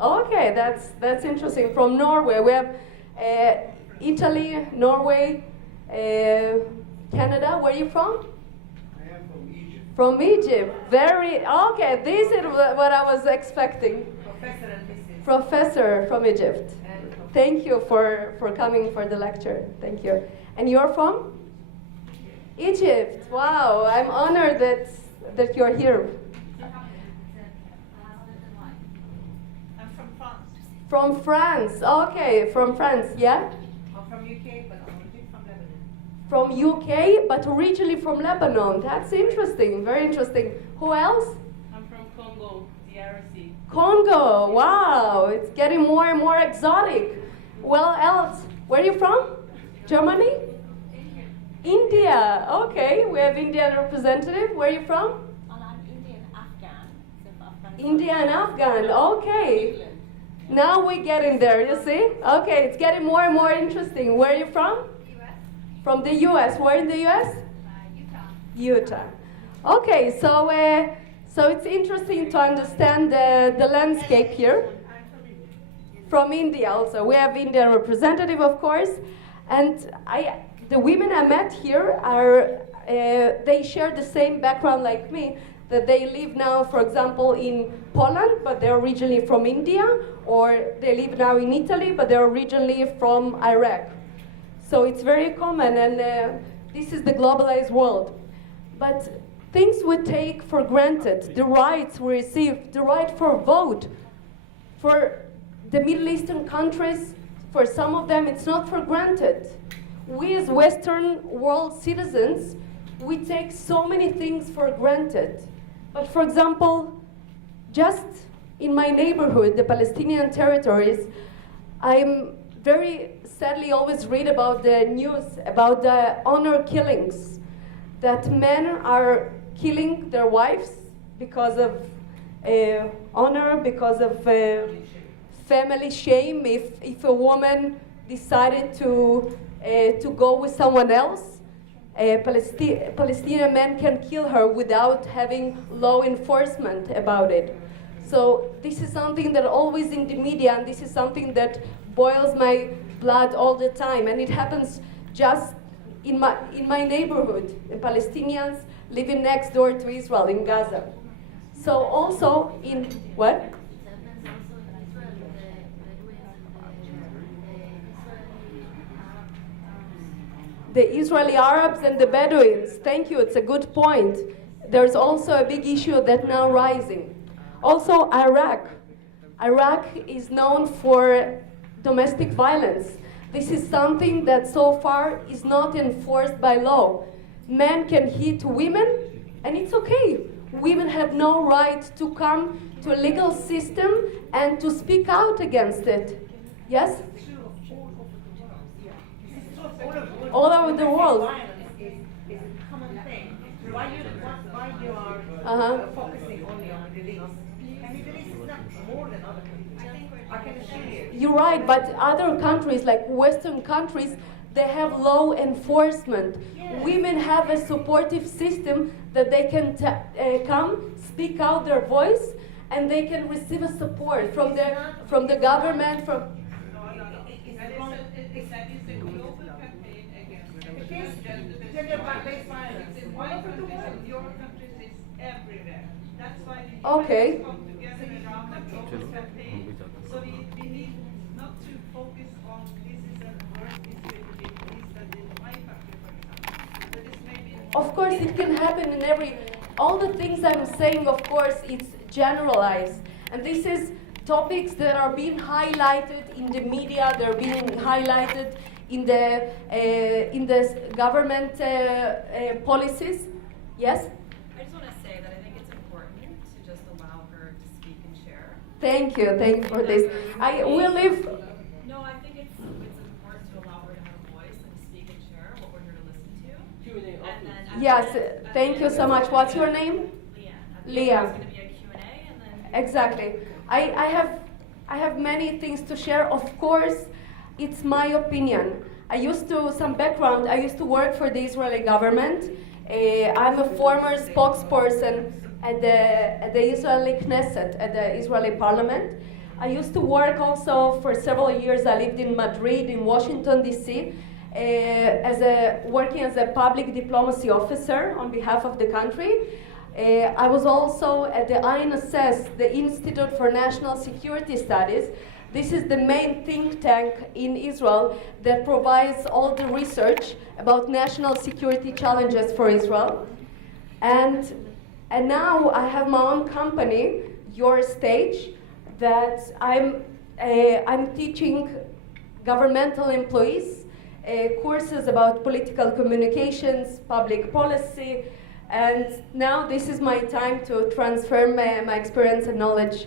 Okay, that's interesting. From Norway, we have Italy, Norway, Canada. Where are you from? I am from Egypt. From Egypt. Very okay. This is what I was expecting. Professor and Mrs. Professor from Egypt. Thank you for coming for the lecture. Thank you. And you're from? Egypt. Wow, I'm honored that you're here. I'm from France. From France. Okay, from France. Yeah. I'm from UK, but I'm originally from Lebanon. From UK, but originally from Lebanon. That's interesting. Very interesting. Who else? I'm from Congo, DRC. Congo. Wow, it's getting more and more exotic. Well, else, where are you from? Germany? India. Okay, we have Indian representative. Where are you from? I'm Indian Afghan. So Afghanistan. India and Afghan. Okay. Now we're getting there, you see? Okay, it's getting more and more interesting. Where are you from? US. From the US. Where in the US? Utah. Utah. Okay, so it's interesting to understand the landscape here. From India also. We have Indian representative, of course. And the women I met here they share the same background like me, that they live now, for example, in Poland, but they're originally from India, or they live now in Italy, but they're originally from Iraq. So it's very common, and this is the globalized world. But things we take for granted, the rights we receive, the right for vote, for the Middle Eastern countries, for some of them, it's not for granted. We as Western world citizens, we take so many things for granted. But for example, just in my neighborhood, the Palestinian territories, I'm very sadly always read about the news about the honor killings, that men are killing their wives because of honor, because of family shame. If a woman decided to go with someone else, Palestinian men can kill her without having law enforcement about it. So this is something that always in the media, and this is something that boils my blood all the time, and it happens just in my neighborhood, the Palestinians living next door to Israel in Gaza. So also in what? The Israeli Arabs and the Bedouins. Thank you, it's a good point. There's also a big issue that now rising. Also Iraq. Iraq is known for domestic violence. This is something that so far is not enforced by law. Men can hit women, and it's okay. Women have no right to come to a legal system and to speak out against it. Yes? All over the world. Violence is a common thing. Why you are focusing only on the Middle East? And the Middle East is not more than other countries. I can assure you. You're right, but other countries, like Western countries, they have law enforcement. Yes. Women have a supportive system that they can come, speak out their voice, and they can receive a support from the government, from. That is a global campaign against gender-based violence. in my countries, in your countries, it's everywhere. That's why we Okay. come together around a global campaign. So we need not to focus on this is a worse this than in my country, for example. But this may be Of course, it can happen in all the things I'm saying, of course, it's generalized. And this is topics that are being highlighted in the media, they're being highlighted in the government policies. Yes? I just want to say that I think it's important to just allow her to speak and share. Thank you for this. I will leave. No, I think it's important to allow her to have a voice and to speak and share what we're here to listen to. And then at Yes, the end- at thank the you end so of much. the- What's your name? Leanne. At the end, Leanne. There's going to be a Q&A and then... Exactly. I have many things to share. Of course, it's my opinion. Some background, I used to work for the Israeli government. I'm a former spokesperson at the Israeli Knesset, at the Israeli parliament. I used to work also for several years. I lived in Madrid, in Washington, D.C., working as a public diplomacy officer on behalf of the country. I was also at the INSS, the Institute for National Security Studies. This is the main think tank in Israel that provides all the research about national security challenges for Israel. And now I have my own company, Your Stage, that I'm teaching governmental employees courses about political communications, public policy, and now this is my time to transfer my experience and knowledge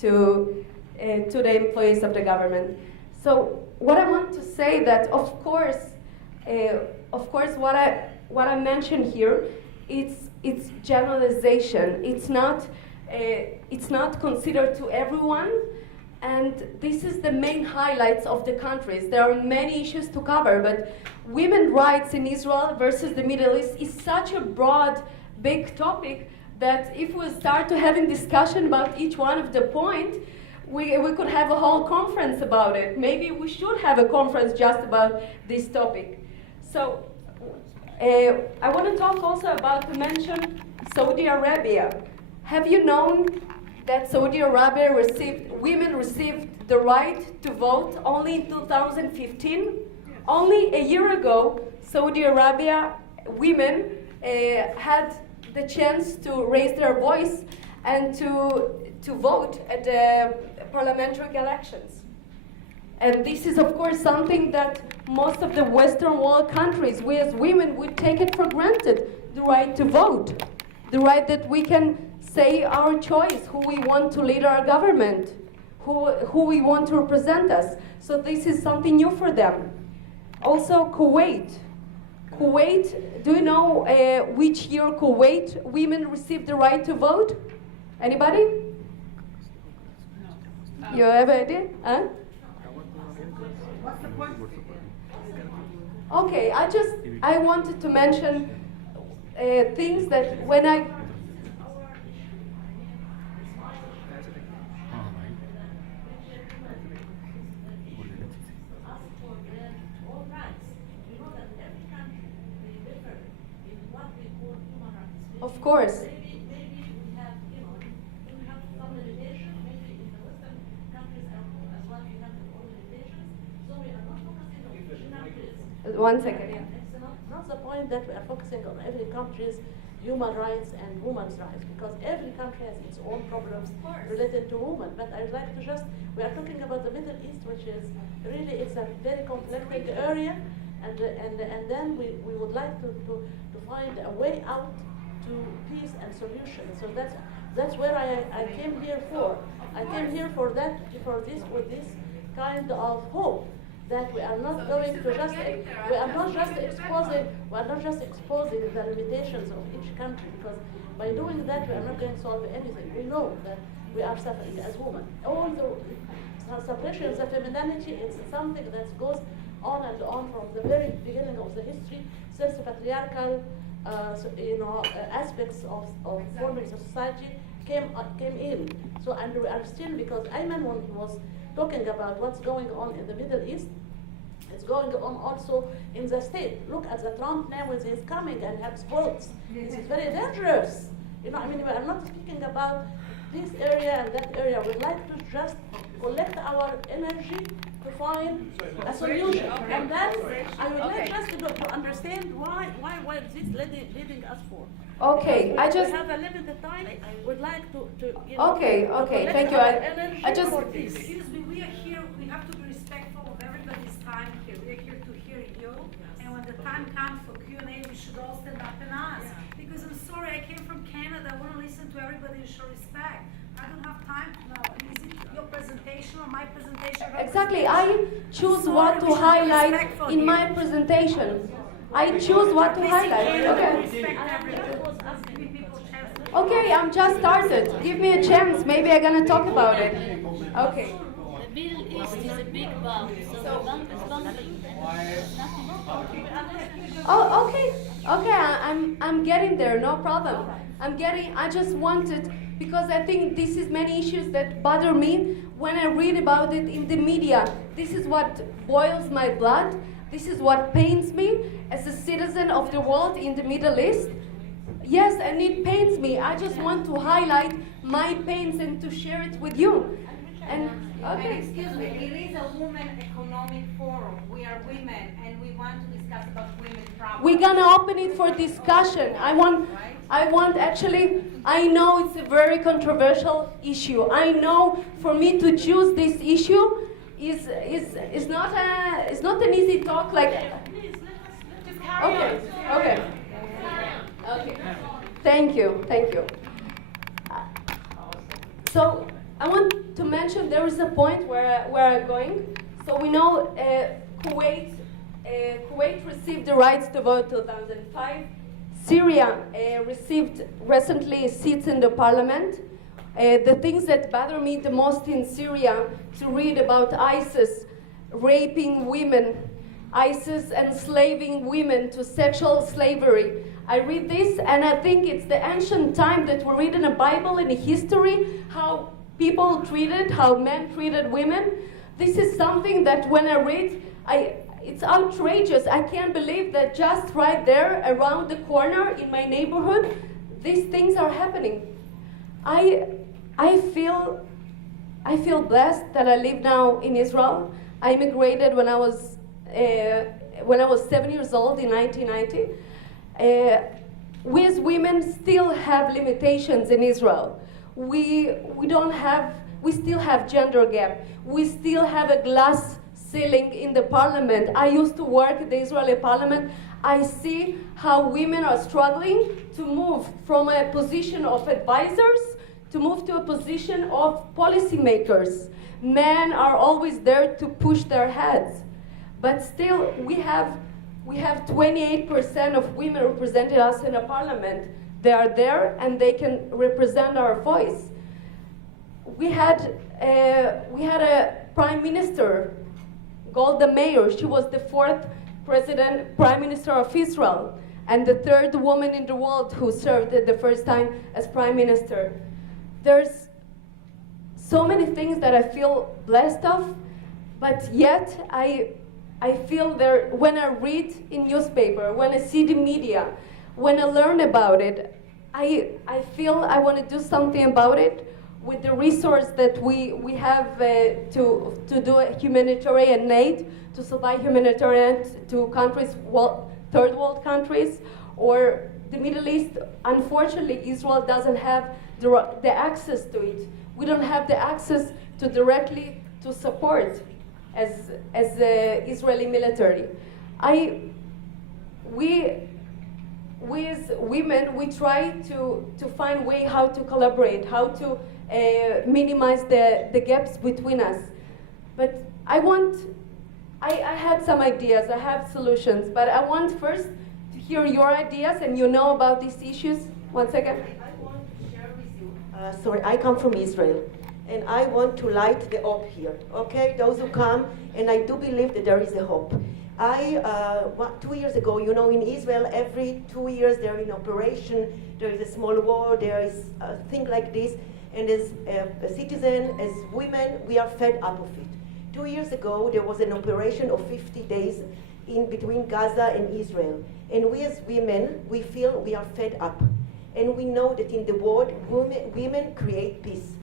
to the employees of the government. So what I want to say that of course what I mentioned here, it's generalization. It's not considered to everyone, and this is the main highlights of the countries. There are many issues to cover, but women's rights in Israel versus the Middle East is such a broad, big topic that if we start to having discussion about each one of the points, we could have a whole conference about it. Maybe we should have a conference just about this topic. So I want to talk also about, to mention Saudi Arabia. Have you known that Saudi Arabia women received the right to vote only in 2015? Only a year ago, Saudi Arabia women had the chance to raise their voice and to vote at the parliamentary elections. And this is, of course, something that most of the Western world countries, we as women, would take it for granted, the right to vote, the right that we can say our choice, who we want to lead our government, who we want to represent us. So this is something new for them. Also, Kuwait. Kuwait, do you know which year Kuwait women received the right to vote? Anybody? You have an idea? Huh? What's the point? Okay, I wanted to mention things that when I... Of course. Maybe we have, we have some limitations. Maybe in the Western countries as well, we have our own limitations. So we are not focusing on each countries. 1 second. Yeah. It's not the point that we are focusing on every country's human rights and women's rights, because every country has its own problems related to women. But I'd like to we are talking about the Middle East, which is really, it's a very conflicted area, and then we would like to find a way out to peace and solution. So that's where I came here for. I came here for that, with this kind of hope that we are not going to we are not just exposing the limitations of each country, because by doing that we are not going to solve anything. We know that we are suffering as women. All the suppressions of femininity, it's something that goes on and on from the very beginning of the history, since the patriarchal aspects of forming society came in. So, and we are still, because Ayman, when he was talking about what's going on in the Middle East, it's going on also in the state. Look at the Trump now with his coming and has votes. This is very dangerous. We are not speaking about this area and that area. We'd like to just collect our energy to find a solution. And then I would like just to understand why is this leading us for. Okay, we have a limited time. We'd like to Okay, thank you. I just... Excuse me, we are here, we have to be respectful of everybody's time here. We are here to hear you, and when the time comes for Q&A, we should all stand up and ask. Because I'm sorry, I came from Canada, I want to listen to everybody and show respect. I don't have time now. Is it your presentation or my presentation? Exactly, I choose what to highlight in my presentation. I choose what to highlight. Okay, I'm just started. Give me a chance. Maybe I'm gonna talk about it. Okay. Middle East is a big bomb, so the bomb is bumping and there's nothing to do. Oh, okay, okay. I'm getting there. No problem. I just wanted, because I think this is many issues that bother me when I read about it in the media. This is what boils my blood. This is what pains me as a citizen of the world in the Middle East. Yes, and it pains me. I just want to highlight my pains and to share it with you. And okay. Excuse me, it is a women economic forum. We are women and we want to discuss about women problems. We're gonna open it for discussion. I want actually, I know it's a very controversial issue. I know for me to choose this issue is not an easy talk like. Okay, okay. Okay. Thank you. So I want to mention there is a point where I'm going. So we know Kuwait received the rights to vote 2005. Syria received recently seats in the parliament. The things that bother me the most in Syria to read about ISIS raping women, ISIS enslaving women to sexual slavery. I read this and I think it's the ancient time that we read in the Bible, in the history, how people treated, how men treated women. This is something that when I read, it's outrageous. I can't believe that just right there around the corner in my neighborhood, these things are happening. I feel blessed that I live now in Israel. I immigrated when I was 7 years old in 1990. We as women still have limitations in Israel. We still have gender gap. We still have a glass ceiling in the parliament. I used to work in the Israeli parliament. I see how women are struggling to move from a position of advisors to move to a position of policymakers. Men are always there to push their heads. But still, we have 28% of women representing us in the parliament. They are there and they can represent our voice. We had a prime minister, Golda Meir. She was the fourth prime minister of Israel, and the third woman in the world who served the first time as prime minister. There's so many things that I feel blessed of, but yet I feel there, when I read in newspaper, when I see the media, when I learn about it, I feel I want to do something about it with the resource that we have to do a humanitarian aid, to supply humanitarian to countries, third world countries, or the Middle East. Unfortunately, Israel doesn't have the access to it. We don't have the access to directly to support as the Israeli military. We as women, we try to find way how to collaborate, how to minimize the gaps between us. But I had some ideas, I have solutions, but I want first to hear your ideas and you know about these issues. One second. I want to share with you, sorry, I come from Israel, and I want to light the hope here, okay? Those who come, and I do believe that there is a hope. 2 years ago, you know, in Israel, every 2 years there is an operation, there is a small war, there is a thing like this, and as a citizen, as women, we are fed up of it. 2 years ago, there was an operation of 50 days in between Gaza and Israel, and we as women, we feel we are fed up. And we know that in the world, women create peace.